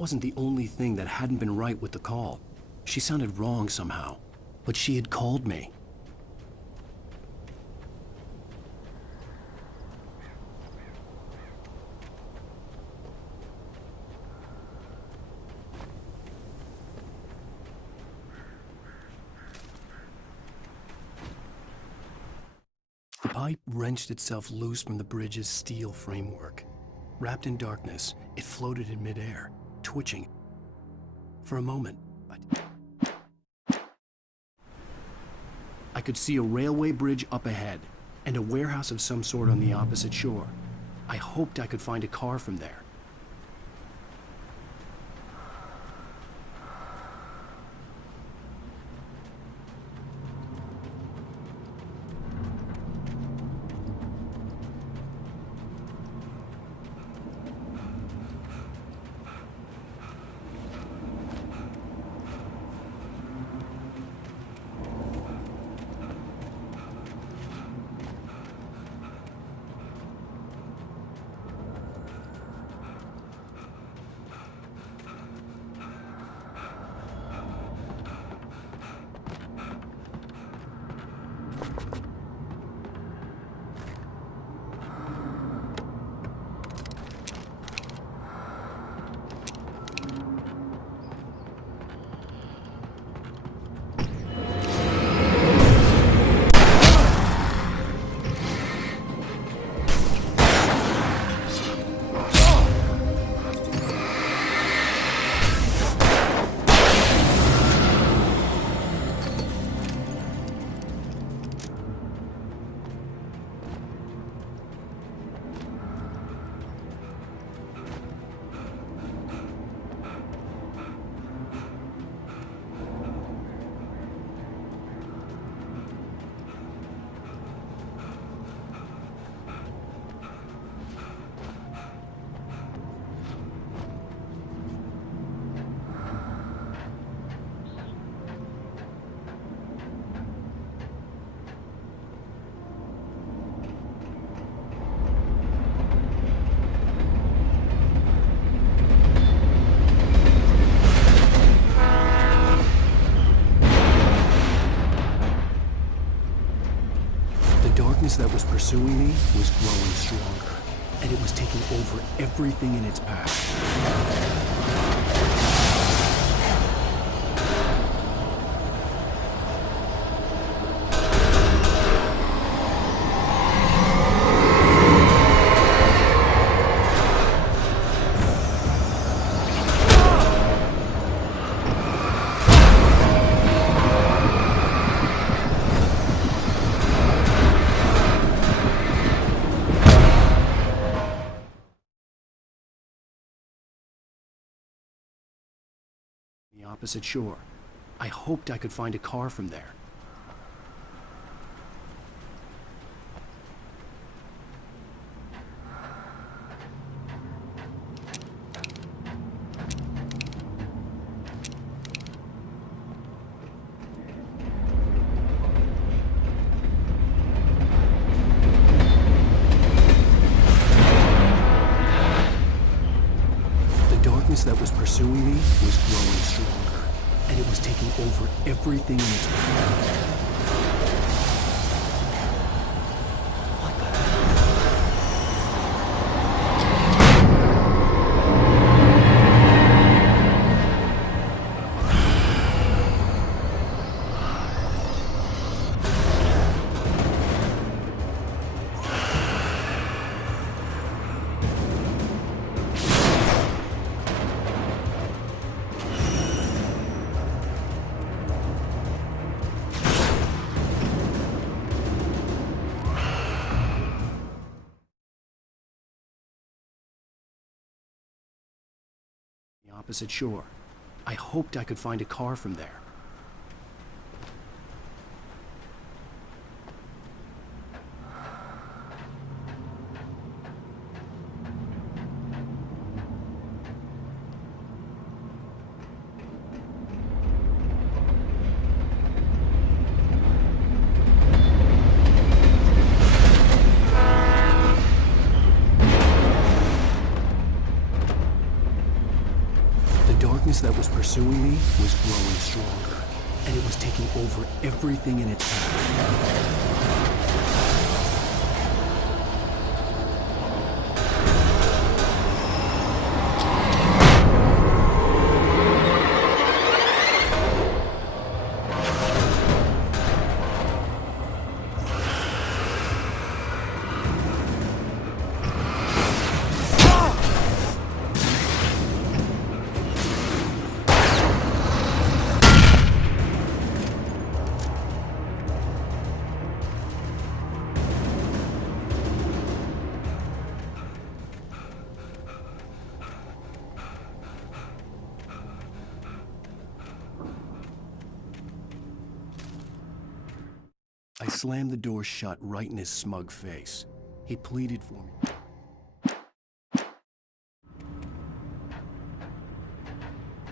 wasn't the only thing that hadn't been right with the call. She sounded wrong somehow, but she had called me. The pipe wrenched itself loose from the bridge's steel framework. Wrapped in darkness, it floated in midair, twitching. For a moment, I could see a railway bridge up ahead, and a warehouse of some sort on the opposite shore. I hoped I could find a car from there. That was pursuing me was growing stronger, and it was taking over everything in its path. The opposite shore. I hoped I could find a car from there. That was pursuing me was growing stronger, and it was taking over everything in its path. The opposite shore. I hoped I could find a car from there. pursuing me was growing stronger, and it was taking over everything in its path. I slammed the door shut right in his smug face. He pleaded for me.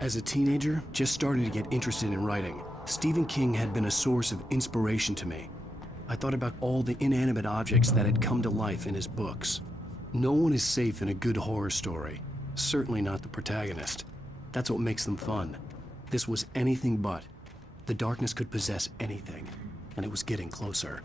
As a teenager, just starting to get interested in writing, Stephen King had been a source of inspiration to me. I thought about all the inanimate objects that had come to life in his books. No one is safe in a good horror story. Certainly not the protagonist. That's what makes them fun. This was anything but. The darkness could possess anything, and it was getting closer.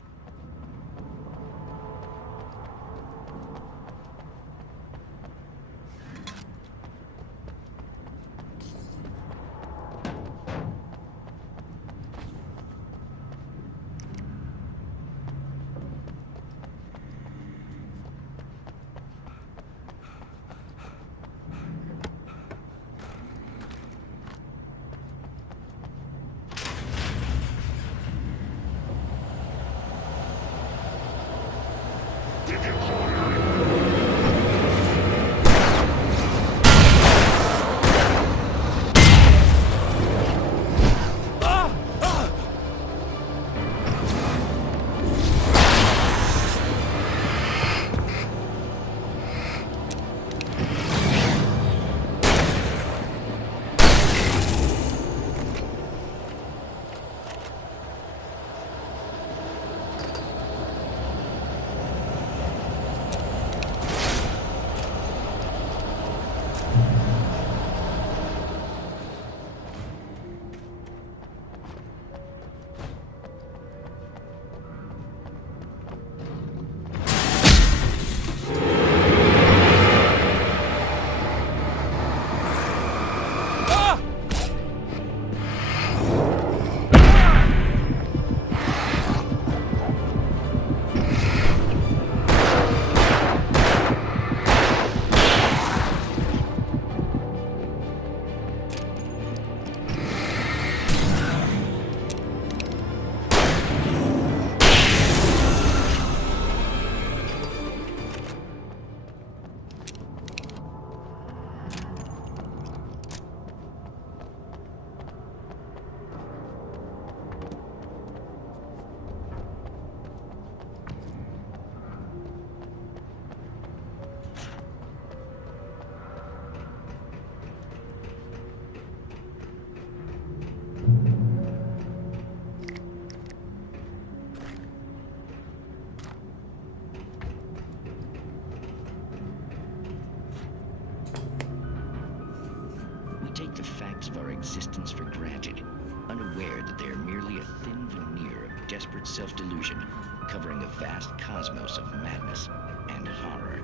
Take the facts of our existence for granted, unaware that they are merely a thin veneer of desperate self-delusion covering a vast cosmos of madness and horror.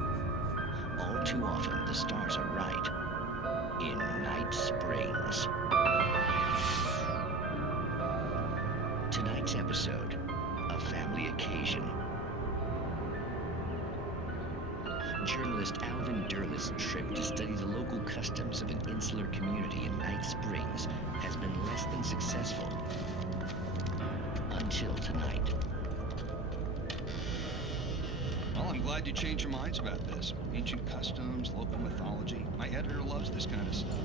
All too often, the stars are right. In Night Springs. Tonight's episode, a family occasion. Journalist Alvin Derlis' trip to study the local customs of an insular community in Night Springs has been less than successful. Until tonight. Well, I'm glad you changed your minds about this. Ancient customs, local mythology. My editor loves this kind of stuff.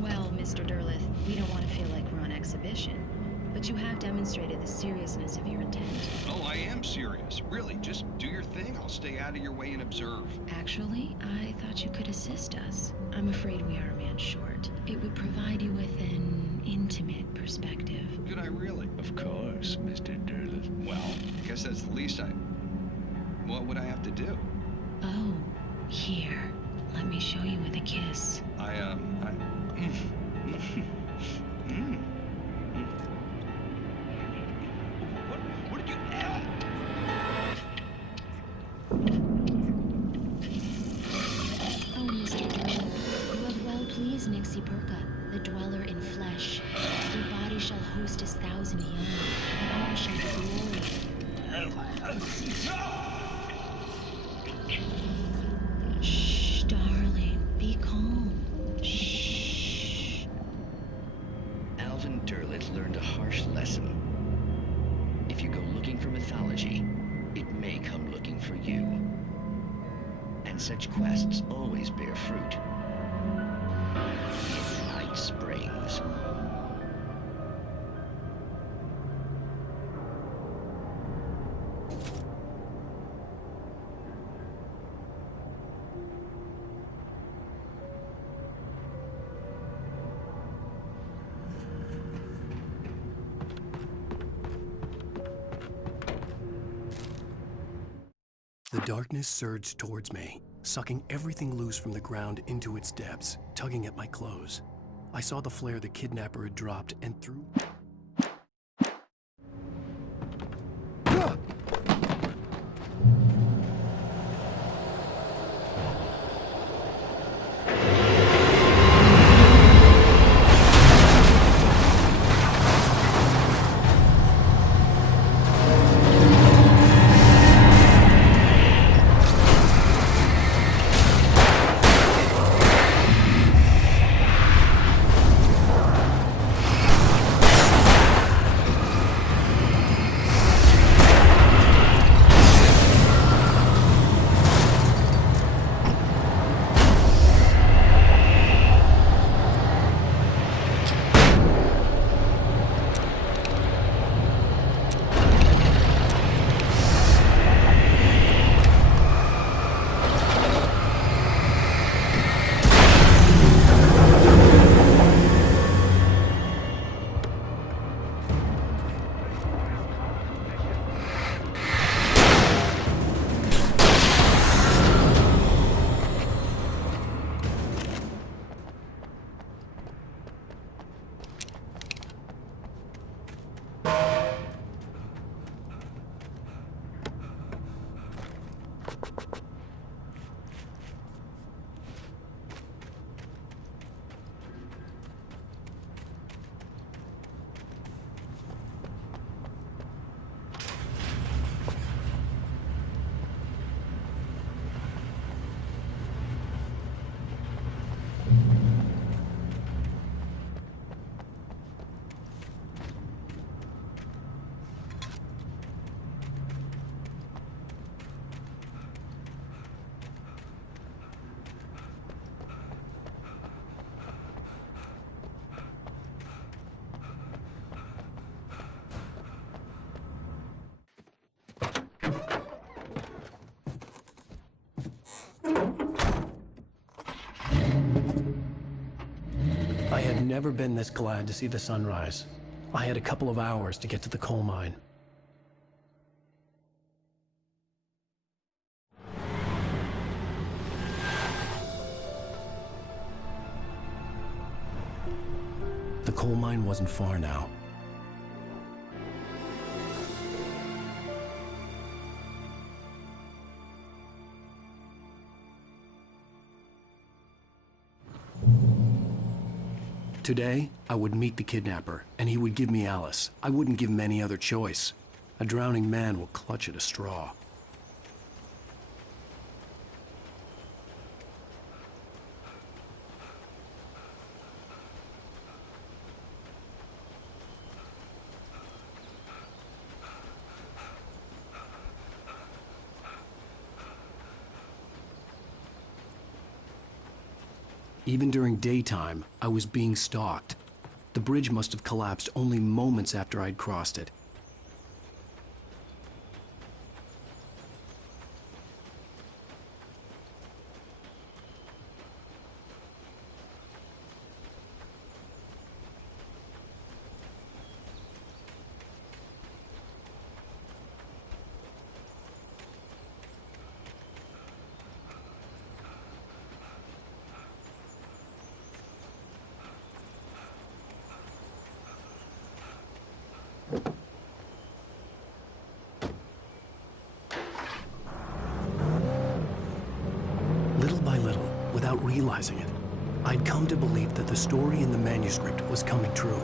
Well, Mr. Derlith, we don't want to feel like we're on exhibition, but you have demonstrated the seriousness of your intent. Oh, I am serious. Really, just do your thing. I'll stay out of your way and observe. Actually, I thought you could assist us. I'm afraid we are a man short. It would provide you with an intimate perspective. Could I really? Of course, Mr. Derlis. Well, I guess that's the least What would I have to do? Oh, here. Let me show you with a kiss. Hmm. What did you add? Oh, Mr. Durler, you have well pleased Nixie Perka, the dweller in flesh. Your body shall host 1,000 young, and all shall be glory. Shh, darling, be calm. Shh. Alvin Derleth learned a harsh lesson. If you go looking for mythology, it may come looking for you. And such quests always bear fruit. In Night Springs. The darkness surged towards me, sucking everything loose from the ground into its depths, tugging at my clothes. I saw the flare the kidnapper had dropped and threw... I had never been this glad to see the sunrise. I had a couple of hours to get to the coal mine. The coal mine wasn't far now. Today, I would meet the kidnapper, and he would give me Alice. I wouldn't give him any other choice. A drowning man will clutch at a straw. Even during daytime, I was being stalked. The bridge must have collapsed only moments after I'd crossed it. without realizing it. I'd come to believe that the story in the manuscript was coming true.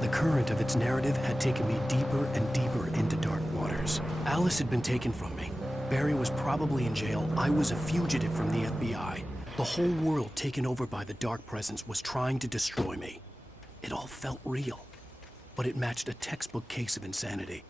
The current of its narrative had taken me deeper and deeper into dark waters. Alice had been taken from me. Barry was probably in jail. I was a fugitive from the FBI. The whole world taken over by the Dark Presence was trying to destroy me. It all felt real, but it matched a textbook case of insanity.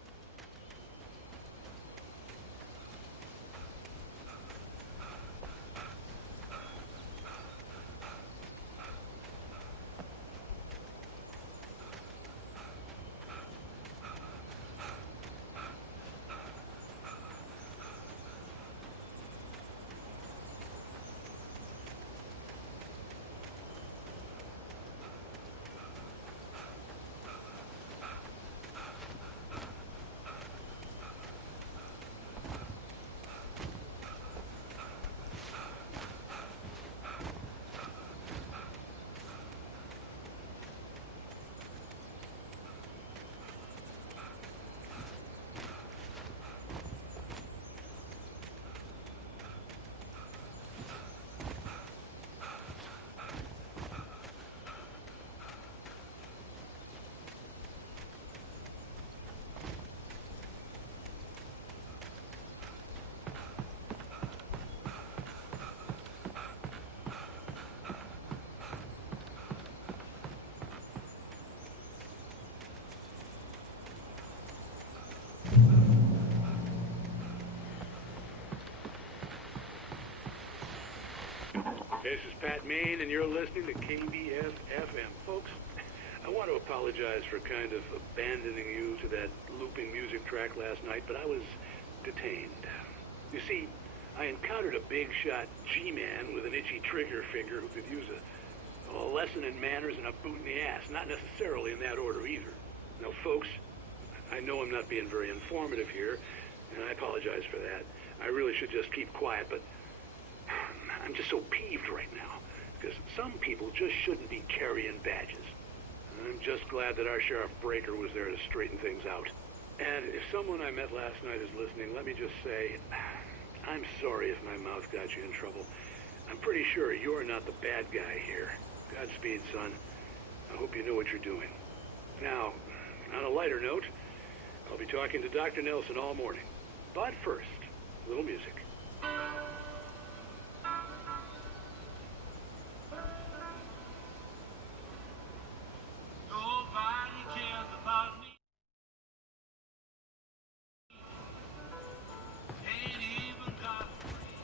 This is Pat Maine, and you're listening to KBF-FM. Folks, I want to apologize for kind of abandoning you to that looping music track last night, but I was detained. You see, I encountered a big-shot G-man with an itchy trigger finger who could use a lesson in manners and a boot in the ass. Not necessarily in that order either. Now, folks, I know I'm not being very informative here, and I apologize for that. I really should just keep quiet, but I'm just so peeved right now, because some people just shouldn't be carrying badges. And I'm just glad that our Sheriff Breaker was there to straighten things out. And if someone I met last night is listening, let me just say, I'm sorry if my mouth got you in trouble. I'm pretty sure you're not the bad guy here. Godspeed, son. I hope you know what you're doing. Now, on a lighter note, I'll be talking to Dr. Nelson all morning. But first, a little music. Nobody cares about me. Ain't even got a friend.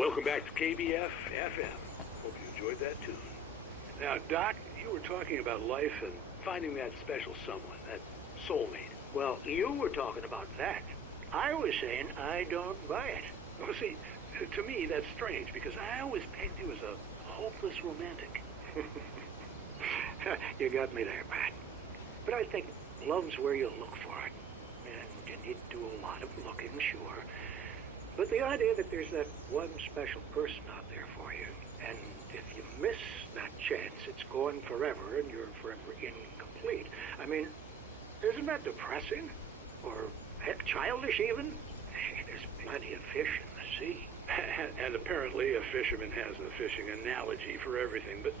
Welcome back to KBF FM. Hope you enjoyed that tune. Now, Doc, you were talking about life and finding that special someone, that soulmate. Well, you were talking about that. I was saying I don't buy it. Well, see, to me, that's strange, because I always pegged you as a hopeless romantic. You got me there, Pat. But I think love's where you look for it. And you need to do a lot of looking, sure. But the idea that there's that one special person out there for you, and if you miss that chance, it's gone forever, and you're forever incomplete. I mean, isn't that depressing? Or, heck, childish even? There's plenty of fish in the sea. And apparently a fisherman has a fishing analogy for everything, but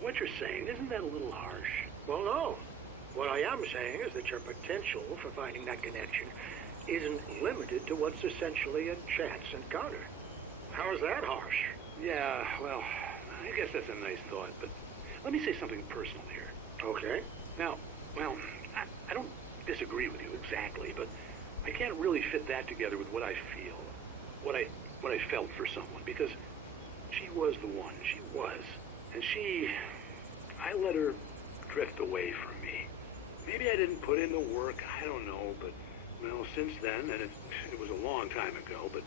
what you're saying, isn't that a little harsh? Well, no. What I am saying is that your potential for finding that connection isn't limited to what's essentially a chance encounter. How is that harsh? Yeah, well, I guess that's a nice thought, but let me say something personal here. Okay. Now, well, I don't disagree with you exactly, but I can't really fit that together with what I feel, what I felt for someone, because she was the one. She was. And I let her drift away from me. Maybe I didn't put in the work, I don't know, but, well, since then, and it was a long time ago, but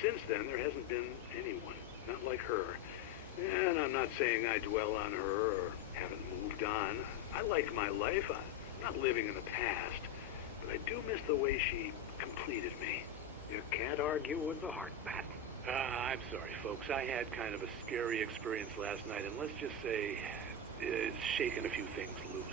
since then, there hasn't been anyone, not like her. And I'm not saying I dwell on her or haven't moved on. I like my life. I'm not living in the past, but I do miss the way she completed me. You can't argue with the heart, Pat. I'm sorry, folks. I had kind of a scary experience last night, and let's just say it's shaken a few things loose.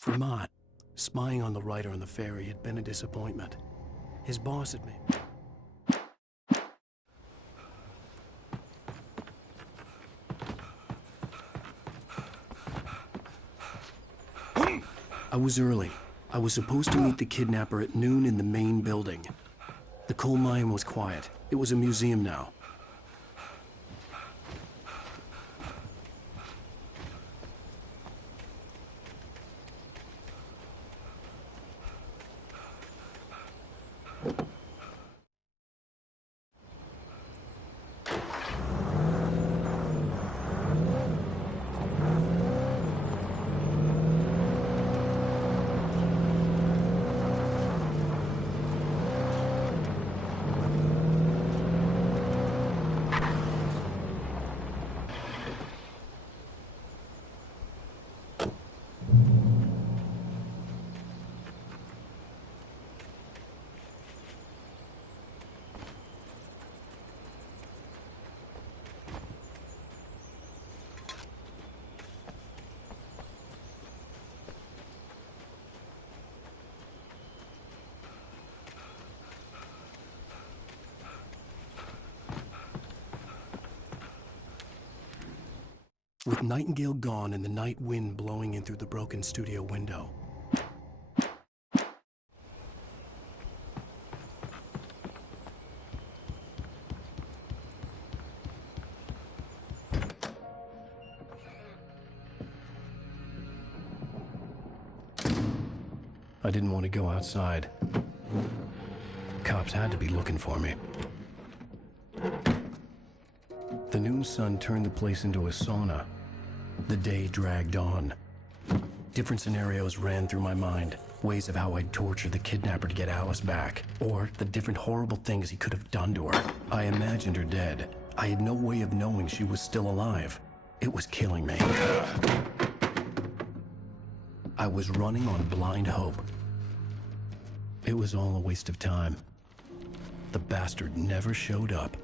For Mott, spying on the writer on the ferry had been a disappointment. His boss had made... I was early. I was supposed to meet the kidnapper at noon in the main building. The coal mine was quiet. It was a museum now. With Nightingale gone and the night wind blowing in through the broken studio window, I didn't want to go outside. Cops had to be looking for me. The noon sun turned the place into a sauna. The day dragged on. Different scenarios ran through my mind. Ways of how I'd torture the kidnapper to get Alice back. Or the different horrible things he could have done to her. I imagined her dead. I had no way of knowing she was still alive. It was killing me. I was running on blind hope. It was all a waste of time. The bastard never showed up.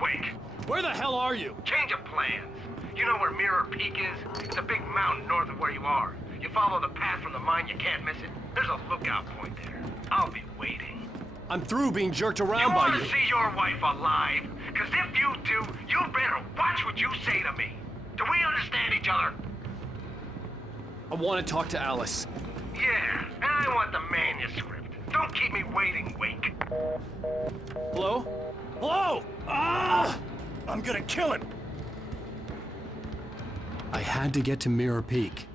Wake, Where the hell are you? change of plans. You know where Mirror Peak is? It's a big mountain north of where you are. You follow the path from the mine, you can't miss it. There's a lookout point there. I'll be waiting. I'm through being jerked You around by want you. to see your wife alive? Because if you do, you better watch what you say to me. Do we understand each other? I want to talk to Alice. Yeah, and I want the manuscript. Don't keep me waiting, Wake. Hello? Hello? Ah! I'm gonna kill him. I had to get to Mirror Peak.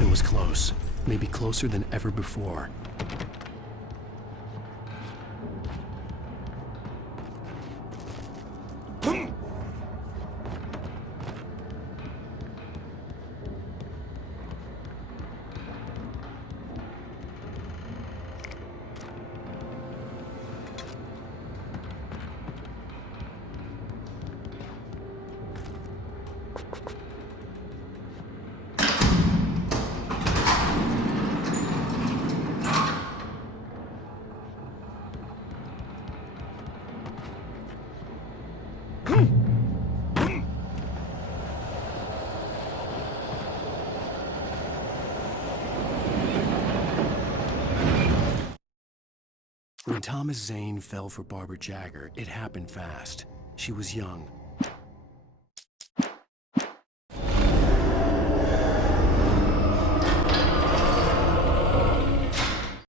It was close. Maybe closer than ever before. When Thomas Zane fell for Barbara Jagger, it happened fast. She was young,